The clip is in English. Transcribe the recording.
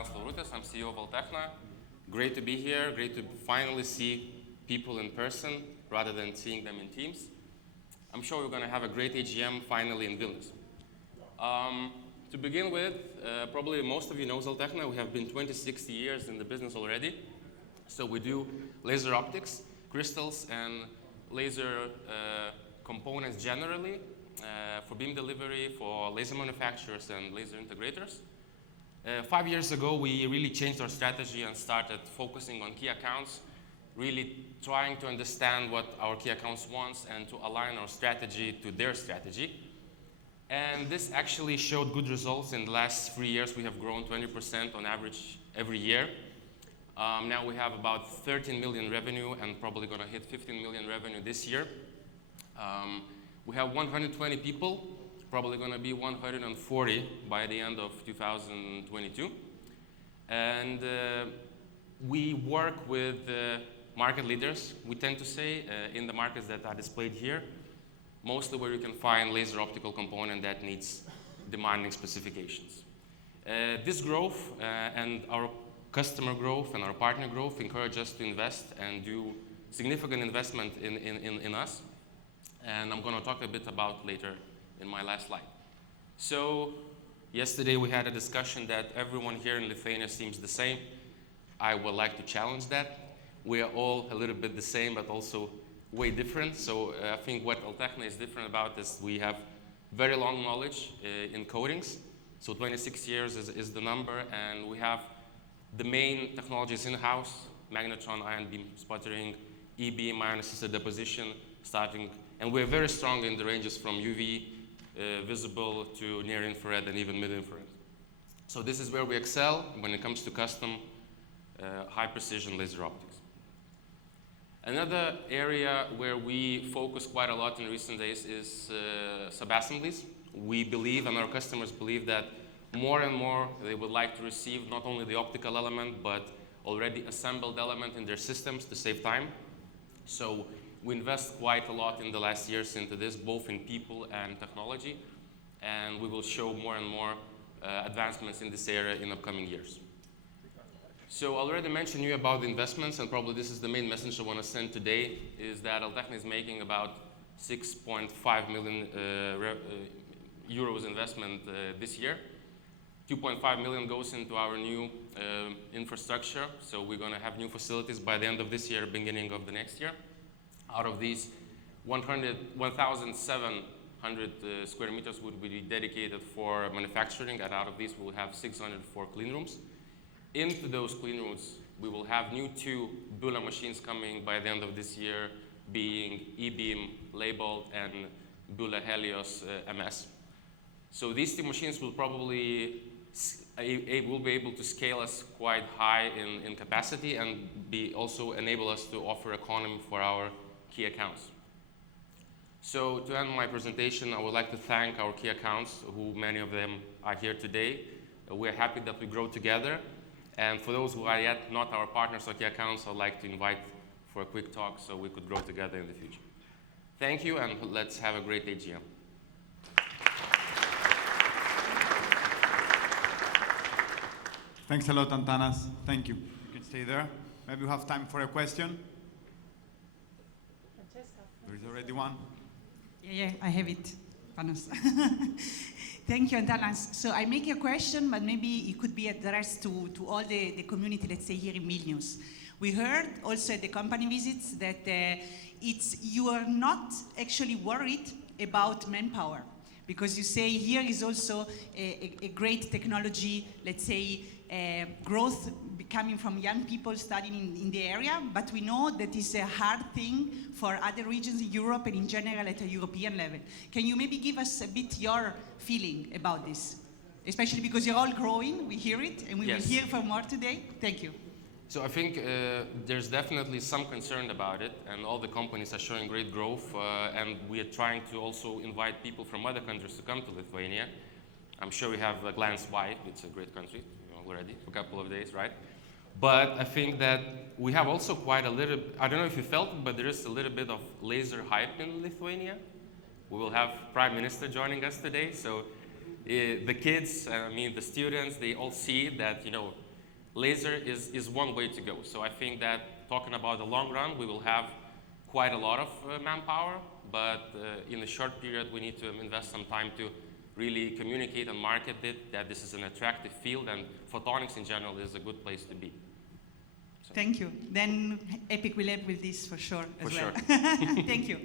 Antanas, Laurutis. I'm CEO of Altechna. Great to be here. Great to finally see people in person rather than seeing them in Teams. I'm sure we're going to have a great AGM finally in Vilnius. To begin with, probably most of you know Altechna. We have been 26 years in the business already. So we do laser optics, crystals, and laser components generally for beam delivery, for laser manufacturers and laser integrators. 5 years ago, we really changed our strategy and started focusing on key accounts, really trying to understand what our key accounts want and to align our strategy to their strategy. And this actually showed good results. In the last 3 years, we have grown 20% on average every year. Now we have about 13 million revenue and probably going to hit 15 million revenue this year. We have 120 people, probably going to be 140 by the end of 2022. And we work with market leaders, we tend to say, in the markets that are displayed here, mostly where you can find laser optical component that needs demanding specifications. This growth and our customer growth and our partner growth encourage us to invest and do significant investment in us. And I'm going to talk a bit about later in my last slide. So yesterday we had a discussion that everyone here in Lithuania seems the same. I would like to challenge that. We are all a little bit the same, but also way different. So I think what Altechna is different about is we have very long knowledge in coatings. So 26 years is the number, and we have the main technologies in-house: magnetron, ion beam sputtering, E-beam, ion-assisted deposition, and we're very strong in the ranges from UV, visible, to near-infrared and even mid-infrared. So this is where we excel when it comes to custom, high-precision laser optics. Another area where we focus quite a lot in recent days is sub-assemblies. We believe, and our customers believe, that more and more they would like to receive not only the optical element, but already assembled element in their systems to save time. So we invest quite a lot in the last years into this, both in people and technology, and we will show more and more advancements in this area in upcoming years. So I already mentioned you about the investments, and probably this is the main message I want to send today, is that Altechna is making about 6.5 million euros investment this year. 2.5 million goes into our new infrastructure, so we're going to have new facilities by the end of this year, beginning of the next year. Out of these, 1,700 square meters would be dedicated for manufacturing, and out of these we'll have 600 for clean rooms. Into those clean rooms, we will have new 2 BULA machines coming by the end of this year, being E-beam labeled and BULA Helios MS. So these 2 machines will probably will be able to scale us quite high in capacity and also enable us to offer economy for our key accounts. So to end my presentation, I would like to thank our key accounts, who many of them are here today. We're happy that we grow together. And for those who are yet not our partners or key accounts, I'd like to invite for a quick talk so we could grow together in the future. Thank you, and let's have a great AGM. Thanks a lot, Antanas. Thank you. You can stay there. Maybe we have time for a question. There is already one. Yeah, I have it, Panos. Thank you, Antanas. So I make a question, but maybe it could be addressed to all the community, let's say, here in Vilnius. We heard also at the company visits that you are not actually worried about manpower, because you say here is also a great technology, let's say, growth coming from young people studying in the area, but we know that is a hard thing for other regions in Europe and in general at a European level. Can you maybe give us a bit your feeling about this? Especially because you're all growing, we hear it, and we will hear for more today. Thank you. So I think there's definitely some concern about it, and all the companies are showing great growth, and we are trying to also invite people from other countries to come to Lithuania. I'm sure we have a glance by. It's a great country already for a couple of days, right? But I think that we have also quite a little, I don't know if you felt it, but there is a little bit of laser hype in Lithuania. We will have Prime Minister joining us today, so the kids, the students, they all see that, laser is one way to go. So I think that talking about the long run, we will have quite a lot of manpower, but in a short period, we need to invest some time to really communicate and market it, that this is an attractive field, and photonics in general is a good place to be. So. Thank you. Then EPIC will help with this for sure as well. For sure. Thank you.